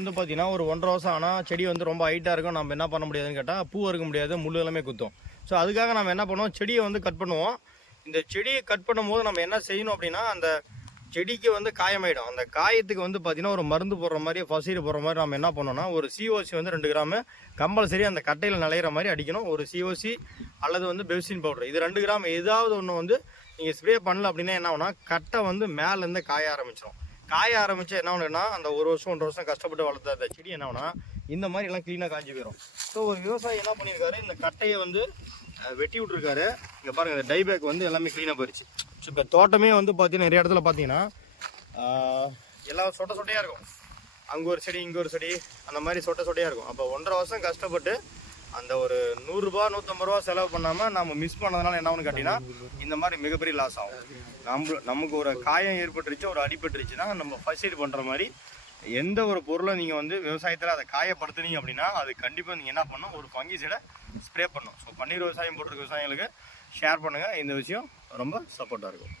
வந்து பார்த்தீங்கன்னா ஒரு 1.5 வருஷம் ஆனால் செடி வந்து ரொம்ப ஹைட்டாக இருக்கும். நம்ம என்ன பண்ண முடியாதுன்னு கேட்டால் பூ இருக்க முடியாது, முள் எல்லாமே குத்தும். ஸோ அதுக்காக நம்ம என்ன பண்ணுவோம், செடியை வந்து கட் பண்ணுவோம். இந்த செடியை கட் பண்ணும்போது நம்ம என்ன செய்யணும் அப்படின்னா, அந்த செடிக்கு வந்து காயமாயிடும். அந்த காயத்துக்கு வந்து பார்த்தீங்கன்னா ஒரு மருந்து போடுற மாதிரி, ஃபசீடு போடுற மாதிரி நம்ம என்ன பண்ணோம்னா, ஒரு சிஓசி வந்து 2 கிராமு கம்பல்சரி அந்த கட்டையில் நலையிற மாதிரி அடிக்கணும். ஒரு சிஓசி அல்லது வந்து பெப்சின் பவுடர், இது 2 கிராம் ஏதாவது ஒன்று வந்து நீங்கள் ஸ்ப்ரே பண்ணல அப்படின்னா என்ன ஆகுனா, கட்டை வந்து மேலேருந்து காய ஆரம்பிச்சிடும். காய ஆரம்பிச்சு என்ன ஆகுனா, அந்த 1 வருஷம் 1.5 வருஷம் கஷ்டப்பட்டு வளர்த்த அந்த செடி என்ன ஆகுனா, இந்த மாதிரி எல்லாம் க்ளீனாக காஞ்சி போயிடும். ஸோ ஒரு விவசாயி என்ன பண்ணியிருக்காரு, இந்த கட்டையை வந்து வெட்டி விட்ருக்காரு. இங்கே பாருங்கள், இந்த டைபேக் வந்து எல்லாமே க்ளீனாக போயிடுச்சு. ஸோ இப்போ தோட்டமே வந்து பார்த்தீங்கன்னா நிறைய இடத்துல பார்த்தீங்கன்னா எல்லாம் சொட்டை சொட்டையாக இருக்கும். அங்கே ஒரு செடி இங்கே ஒரு செடி அந்த மாதிரி சொட்டை சொட்டையாக இருக்கும். அப்போ 1.5 வருஷம் கஷ்டப்பட்டு அந்த ஒரு 100 ரூபா 150 ரூபா செலவு பண்ணாமல் நம்ம மிஸ் பண்ணதுனால என்ன ஆகுன்னு கேட்டிங்கன்னா, இந்த மாதிரி மிகப்பெரிய லாஸ் ஆகும். நமக்கு ஒரு காயம் ஏற்பட்டுருச்சு, ஒரு அடிபட்டுருச்சுன்னா நம்ம ஃபர்ஸ்ட் எய்ட் பண்ணுற மாதிரி எந்த ஒரு பொருளை நீங்கள் வந்து விவசாயத்தில் அதை காயப்படுத்துனீங்க அப்படின்னா அது கண்டிப்பாக நீங்கள் என்ன பண்ணணும், ஒரு ஃபங்கிசைடை ஸ்ப்ரே பண்ணணும். ஸோ பன்னீர் விவசாயம் போட்டிருக்க விவசாயிகளுக்கு ஷேர் பண்ணுங்கள். இந்த விஷயம் ரொம்ப சப்போர்ட்டாக இருக்கும்.